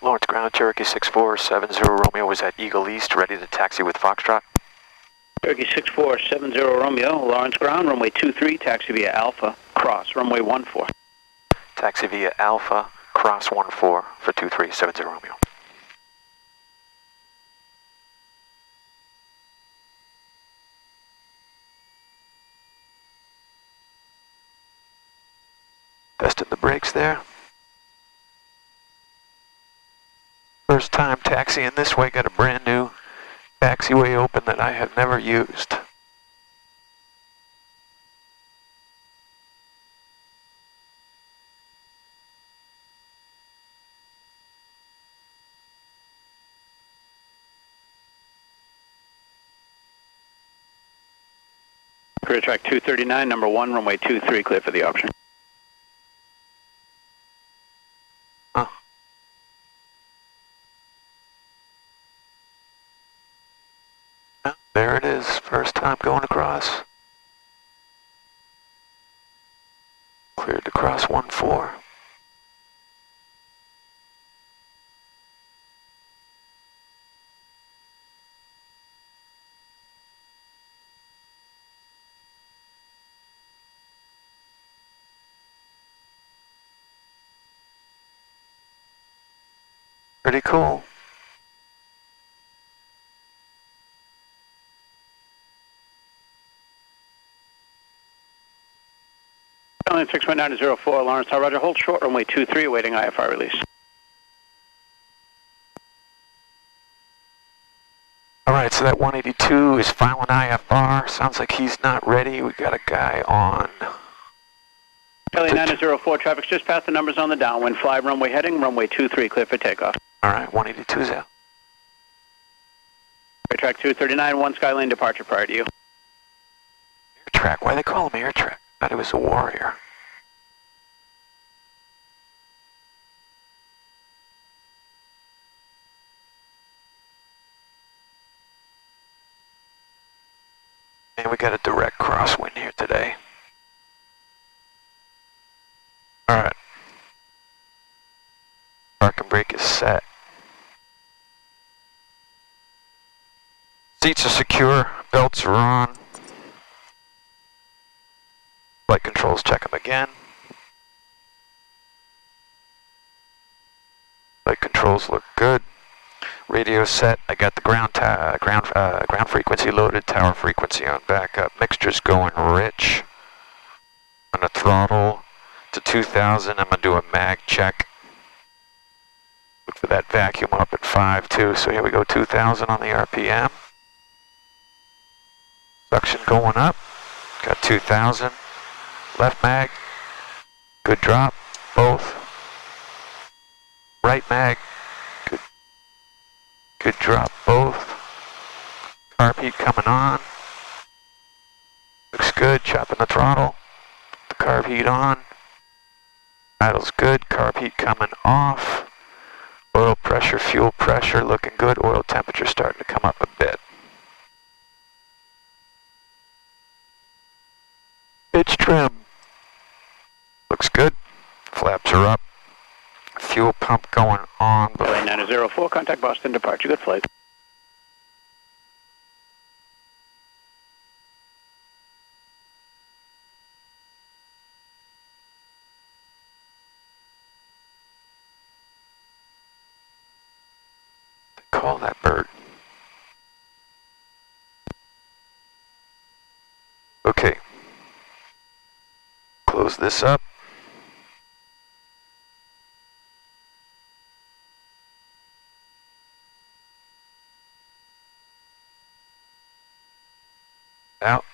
Lawrence Ground, Cherokee 6470 Romeo is at Eagle East, ready to taxi with Foxtrot. Cherokee 6470 Romeo, Lawrence Ground, runway 23, taxi via Alpha, cross, runway 14. Taxi via Alpha, cross 14 for 2370 Romeo. Testing the brakes there. First time taxiing this way, got a brand new taxiway open that I have never used. Career track 239, number 1, runway 23, clear for the option. There it is, first time going across. Cleared to cross 14. Pretty cool. Island 61904, Lawrence, Tower, Roger, hold short, runway 23, awaiting IFR release. Alright, so that 182 is filing IFR. Sounds like he's not ready. We got a guy on. Kelly 904, traffic's just past the numbers on the downwind. Fly runway heading, runway 23, clear for takeoff. Alright, 182's out. Air track 239, 1 Skylane departure prior to you. Air track, why do they call him air track? I thought he was a warrior. And we got a direct crosswind here today. Alright. Park and brake is set. Seats are secure, belts are on. Flight controls, check them again. Flight controls look good. Radio set, I got the ground frequency loaded, tower frequency on backup. Mixture's going rich. On the throttle to 2000, I'm gonna do a mag check. Look for that vacuum up at 5 too, so here we go, 2000 on the RPM. Suction going up, got 2000. Left mag, good drop, both. Right mag, good drop, both. Carb heat coming on. Looks good, chopping the throttle. The carb heat on. Idle's good, carb heat coming off. Oil pressure, fuel pressure looking good. Oil temperature starting to come up a bit. Pitch trim. Looks good. Flaps are up. Fuel pump going on. LA 904, contact Boston departure. Good flight. Call that bird. Okay. Close this up. Out.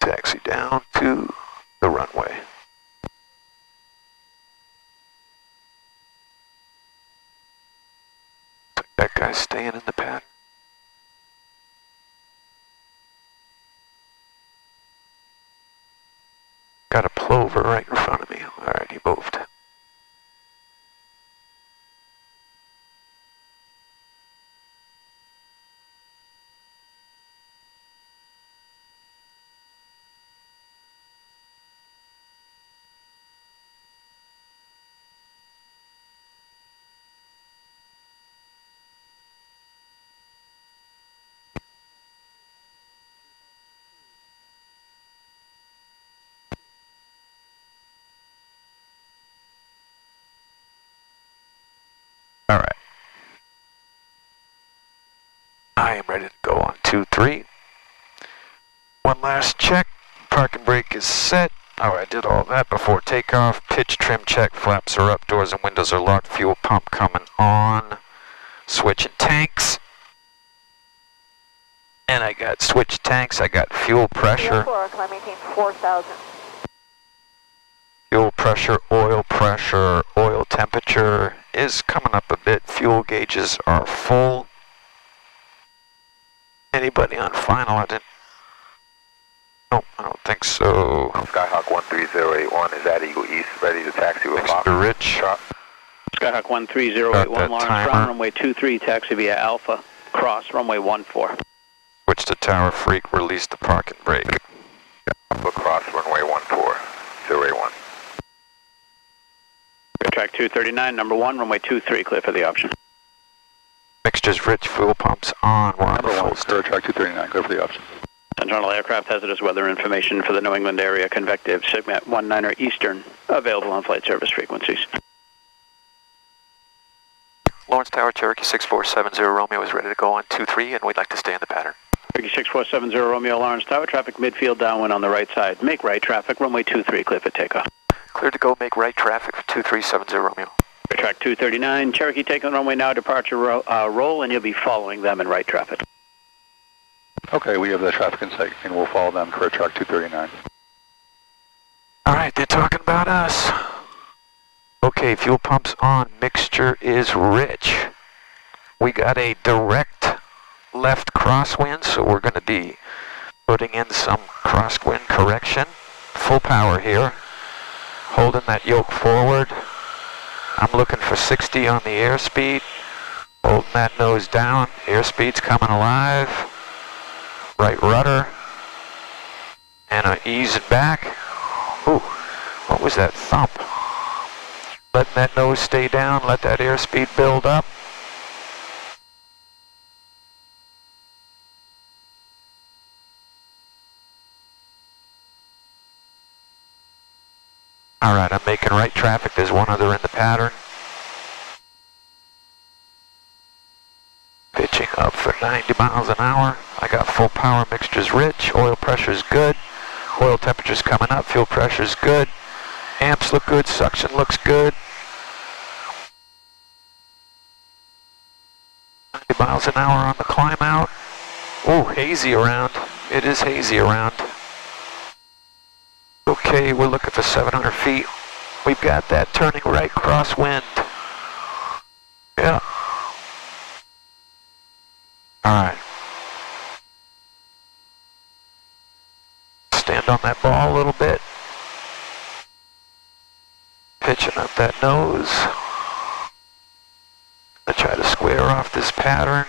Taxi down to the runway. That guy's staying in the pattern. Got a plover right in front of me. Alright, he moved. All right. I am ready to go on 2-3. One last check. Parking brake is set. Oh, I did all that before takeoff. Pitch trim check. Flaps are up. Doors and windows are locked. Fuel pump coming on. Switching tanks. And I got switch tanks. I got fuel pressure. Can I maintain 4,000? Fuel pressure, oil temperature is coming up a bit. Fuel gauges are full. Anybody on final? I didn't. Nope, I don't think so. Skyhawk 13081 is at Eagle East, ready to taxi with Fox. Mr. Rich. Skyhawk 13081, Lawrence Ground, runway 23, taxi via Alpha, cross, runway 14. Switch to Tower Freak, release the parking brake. Alpha cross, runway 14081. Track 239, number 1, runway 23, clear for the option. Mixtures rich, fuel pumps on. We're on the full Clear track 239, clear for the option. Central aircraft hazardous weather information for the New England area, convective, Sigma 19er Eastern, available on flight service frequencies. Lawrence Tower, Cherokee 6470 Romeo is ready to go on 2-3, and we'd like to stay in the pattern. Cherokee 6470 Romeo, Lawrence Tower, traffic midfield downwind on the right side. Make right traffic, runway 23, clear for takeoff. Clear to go, make right traffic for 2370 Romeo. Track 239, Cherokee taking runway now, departure roll, and you'll be following them in right traffic. Okay, we have the traffic in sight, and we'll follow them, clear track 239. All right, they're talking about us. Okay, fuel pumps on, mixture is rich. We got a direct left crosswind, so we're going to be putting in some crosswind correction. Full power here. Holding that yoke forward. I'm looking for 60 on the airspeed. Holding that nose down. Airspeed's coming alive. Right rudder. And I'm easing back. Ooh, what was that thump? Letting that nose stay down. Let that airspeed build up. All right, I'm making right traffic. There's one other in the pattern. Pitching up for 90 miles an hour. I got full power, mixture's rich. Oil pressure's good. Oil temperature's coming up. Fuel pressure's good. Amps look good. Suction looks good. 90 miles an hour on the climb out. Ooh, hazy around. It is hazy around. Okay, we're looking for 700 feet. We've got that turning right crosswind. Yeah. All right. Stand on that ball a little bit. Pitching up that nose. I try to square off this pattern.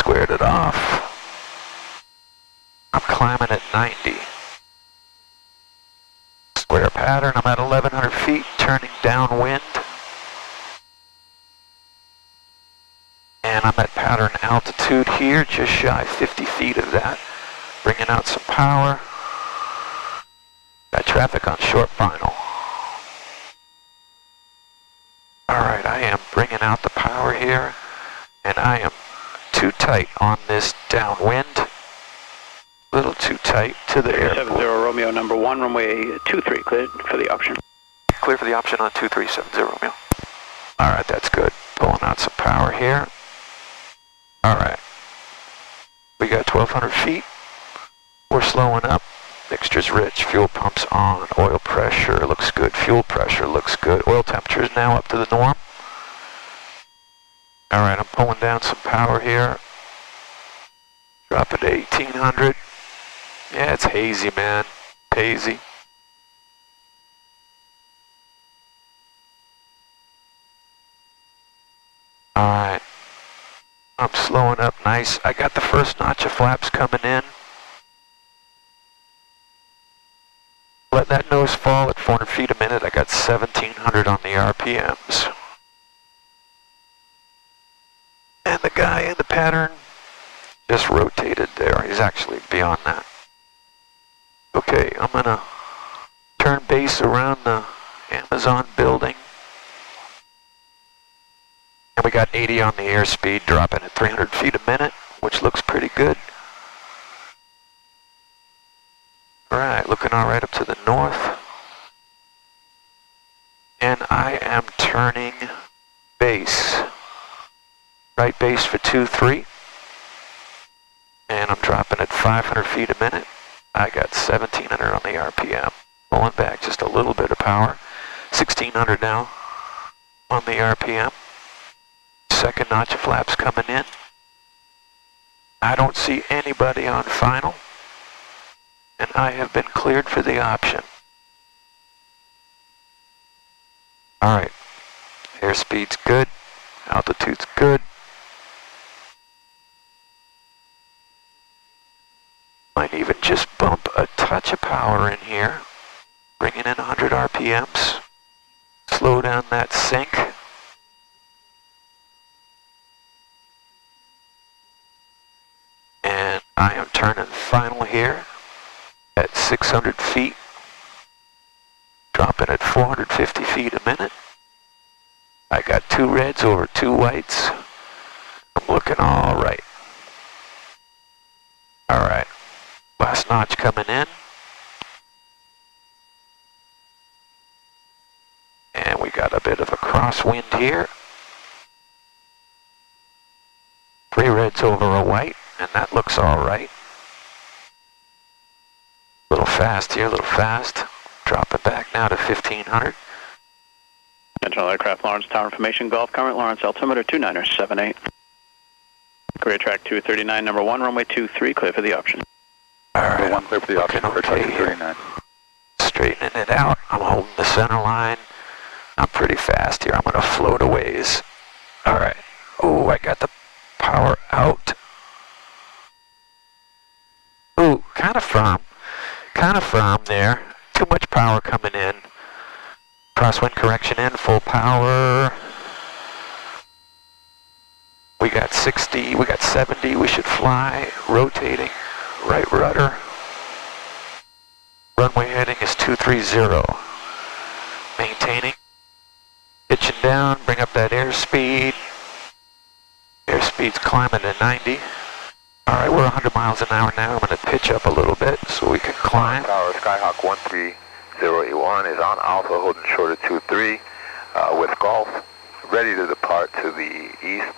Squared it off. I'm climbing at 90. Square pattern, I'm at 1,100 feet, turning downwind. And I'm at pattern altitude here, just shy 50 feet of that. Bringing out some power. Got traffic on short final. Alright, I am bringing out the power here, and I am too tight on this downwind. A little too tight to the airport. 70 Romeo, number 1, runway 23, cleared for the option. Clear for the option on 2370 Romeo. Alright, that's good. Pulling out some power here. Alright. We got 1,200 feet. We're slowing up. Mixture's rich. Fuel pumps on. Oil pressure looks good. Fuel pressure looks good. Oil temperature is now up to the norm. Alright, I'm pulling down some power here. Drop it to 1,800. Yeah, it's hazy, man. Hazy. Alright. I'm slowing up nice. I got the first notch of flaps coming in. Let that nose fall at 400 feet a minute. I got 1,700 on the RPMs. And the guy in the pattern just rotated there. He's actually beyond that. Okay, I'm gonna turn base around the Amazon building. And we got 80 on the airspeed, dropping at 300 feet a minute, which looks pretty good. All right, looking all right up to the north. And I am turning base. Right base for 2-3. And I'm dropping at 500 feet a minute. I got 1700 on the RPM. Pulling back just a little bit of power. 1600 now on the RPM. Second notch of flaps coming in. I don't see anybody on final. And I have been cleared for the option. All right. Airspeed's good. Altitude's good. Might even just bump a touch of power in here. Bringing in 100 RPMs. Slow down that sink. And I am turning final here at 600 feet. Dropping at 450 feet a minute. I got 2 reds over 2 whites. I'm looking all right. All right. Last notch coming in. And we got a bit of a crosswind here. 3 reds over a white, and that looks all right. A little fast here, a little fast. Dropping back now to 1500. Central Aircraft Lawrence Tower Information, Gulf Current, Lawrence altimeter 2978. Career track 239, number 1, runway 23, clear for the option. All right, Number 1 clear for the option, career track 239. Straightening it out. I'm holding the center line. I'm pretty fast here. I'm going to float a ways. All right. Oh, I got the power out. Ooh, kind of firm. Kind of firm there. Too much power coming in. Crosswind correction in, full power. We got 60, we got 70, we should fly. Rotating, right rudder. Runway heading is 230. Maintaining. Pitching down, bring up that airspeed. Airspeed's climbing to 90. All right, we're 100 miles an hour now. I'm going to pitch up a little bit so we can climb. Tower Skyhawk 13081 is on Alpha, holding short of 23 with Golf, ready to depart to the east.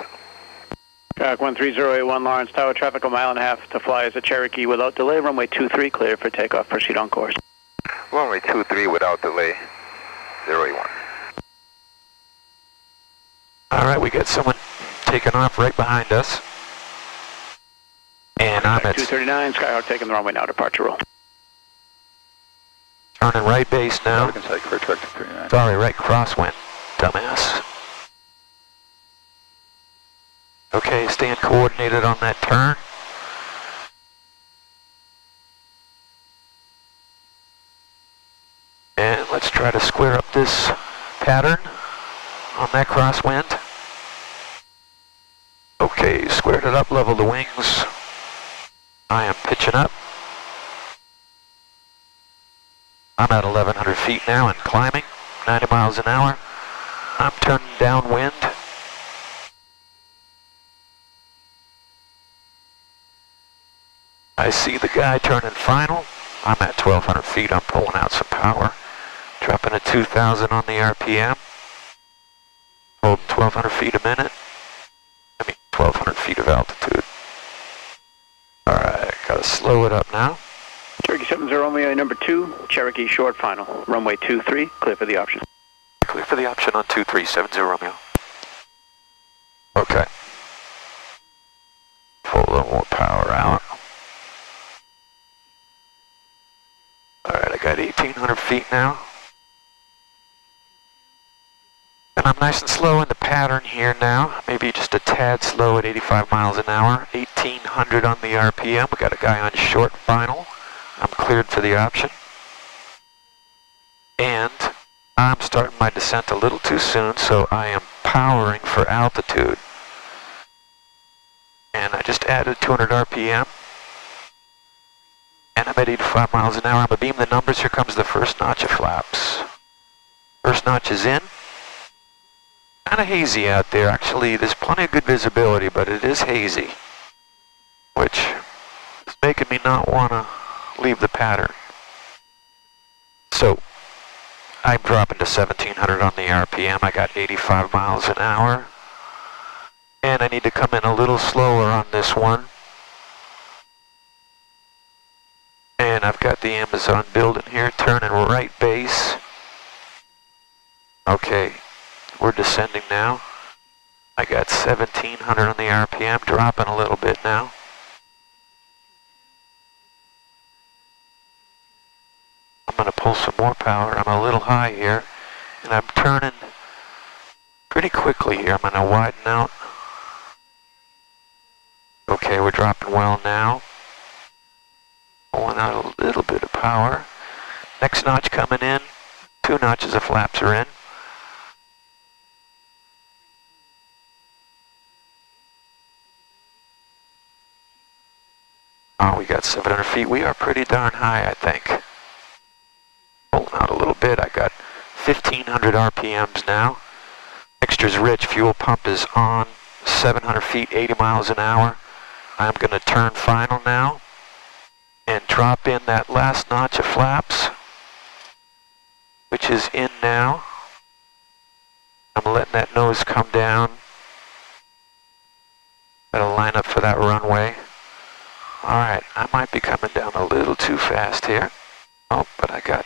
Skyhawk 13081, Lawrence Tower, traffic a mile and a half to fly as a Cherokee without delay. Runway 23, clear for takeoff. Proceed on course. Runway 23 without delay, 081. All right, we got someone taking off right behind us. And I'm at 239, Skyhawk taking the runway now, departure roll. turning right base now. Career track 239. Sorry, right crosswind, dumbass. Okay, staying coordinated on that turn. And let's try to square up this pattern on that crosswind. Okay, squared it up, level the wings. I am pitching up. I'm at 1,100 feet now and climbing, 90 miles an hour. I'm turning downwind. I see the guy turning final. I'm at 1,200 feet, I'm pulling out some power. Dropping at 2,000 on the RPM. Holding 1,200 feet a minute. 1,200 feet of altitude. Alright, gotta slow it up now. Cherokee 70 Romeo, number 2, Cherokee short final. Runway 23, clear for the option. Clear for the option on 2370 Romeo. Okay. Pull a little more power out. Alright, I got 1,800 feet now. And I'm nice and slow in the pattern here now. Maybe just a tad slow at 85 miles an hour. 1,800 on the RPM. We got a guy on short final. I'm cleared for the option. And I'm starting my descent a little too soon, so I am powering for altitude. And I just added 200 RPM. And I'm at 85 miles an hour. I'm gonna beam the numbers. Here comes the first notch of flaps. First notch is in. kind of hazy out there. Actually, there's plenty of good visibility, but it is hazy, which is making me not want to leave the pattern. So I'm dropping to 1700 on the RPM. I got 85 miles an hour. And I need to come in a little slower on this one. And I've got the Amazon building here, turning right base. Okay, we're descending now. I got 1700 on the RPM, dropping a little bit now. I'm going to pull some more power. I'm a little high here, and I'm turning pretty quickly here. I'm going to widen out. Okay, we're dropping well now. Pulling out a little bit of power. Next notch coming in. 2 notches of flaps are in. Oh, we got 700 feet. We are pretty darn high, I think. Pulling out a little bit. I got 1500 RPMs now. Mixture's rich. Fuel pump is on. 700 feet, 80 miles an hour. I'm going to turn final now and drop in that last notch of flaps, which is in now. I'm letting that nose come down. That'll line up for that runway. All right, I might be coming down a little too fast here. Oh, but I got